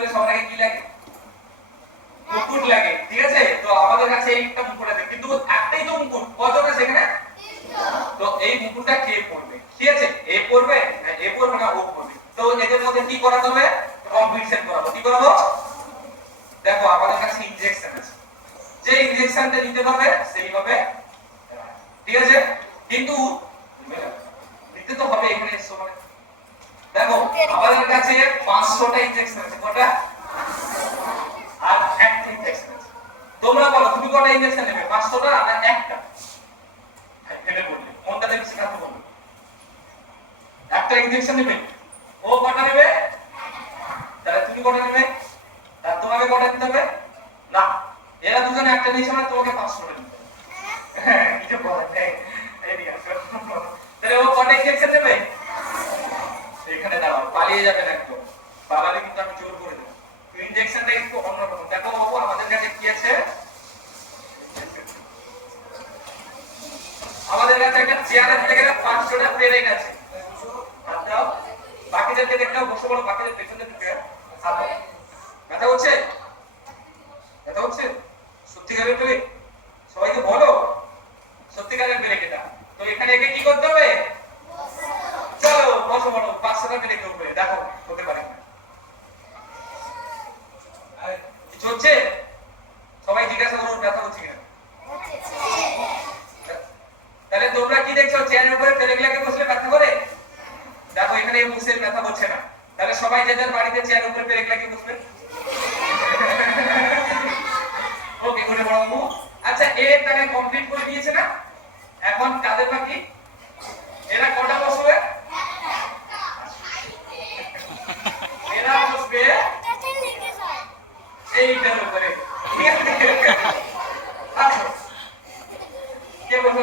হলে সবার আগে কি লাগে? মুকুট লাগে, ঠিক আছে? তো আমাদের কাছে এইটা মুকুট আছে, কিন্তু একটাই তো মুকুট, কজন আছে এখানে? তো এই মুকুটটা কে পরবে? ঠিক আছে, এ পরবে না এ পরবে না ও পরবে। তো এদের মধ্যে কি করাতে হবে? কম্পিটিশন করাবো। কি করাবো? দেখো আমাদের কাছে ইনজেকশন আছে, যে ইনজেকশনটা দিতে হবে সেইভাবে, ঠিক আছে? কিন্তু দিতে তো হবে এখানে সময়। দেখো আমাদের কাছে 500টা ইনজেকশন আছে, কটা? আর একটা ইনজেকশন আছে। তোমরা বলো তুমি কটা ইনজেকশন নেবে? 500টা না একটা? ভেবে বললে কোনটাতে বেশি কাজ করবে? একটা ইনজেকশন নেবে। ও কটা নেবে? তাহলে তুমি কটা নেবে? আর তোমাকে কটা নিতে হবে? না, এরা দুজনে একটা নিয়েছে মানে তোমাকে 500টা নিতে হবে। হ্যাঁ কিছু বলে এইদিকে আসো। তাহলে ও কটা ইনজেকশন নেবে? এখানে দাঁড়াও, পালিয়ে যাবে না একদম, পালালে কিন্তু আমি জোর করে দেবো। ইনজেকশনটা একটু অন্যরকম। দেখো বাবু আমাদের কাছে কি আছে? আমাদের কাছে একটা চেয়ারের থেকে 500টা পেরেক আছে। দাও বাকিদেরকে দেখাও, বসে বলো বাকিদের পেছনে দিকে হাত দাও। ব্যথা হচ্ছে? ব্যথা হচ্ছে? সত্যিকারের পেরেক? সবাইকে বলো সত্যিকারের পেরেক এটা। তো এখানে একে কি করতে হবে? চলো বসো বলো 500টা পেরেক উপরে দেখো হতে পারে কিনা। কিছু হচ্ছে? সবাই জিজ্ঞাসা করো ব্যথা হচ্ছে কিনা। তাহলে তোমরা কি দেখছো? চেয়ারের উপরে পেরেকগুলোকে বসলে ব্যথা করে? দেখো এখানে মুসের ব্যথা হচ্ছে না। তাহলে সবাই যাদের বাড়িতে চেয়ারের উপরে পেরেকগুলোকে বসবে। ওকে করে বড় বাবু। আচ্ছা এ তাহলে কমপ্লিট করে দিয়েছে না? এখন কাদের বাকি? এরা কটা বসবে? এরা বসবে এইটার উপরে, ঠিক আছে? আচ্ছা কে বসবে?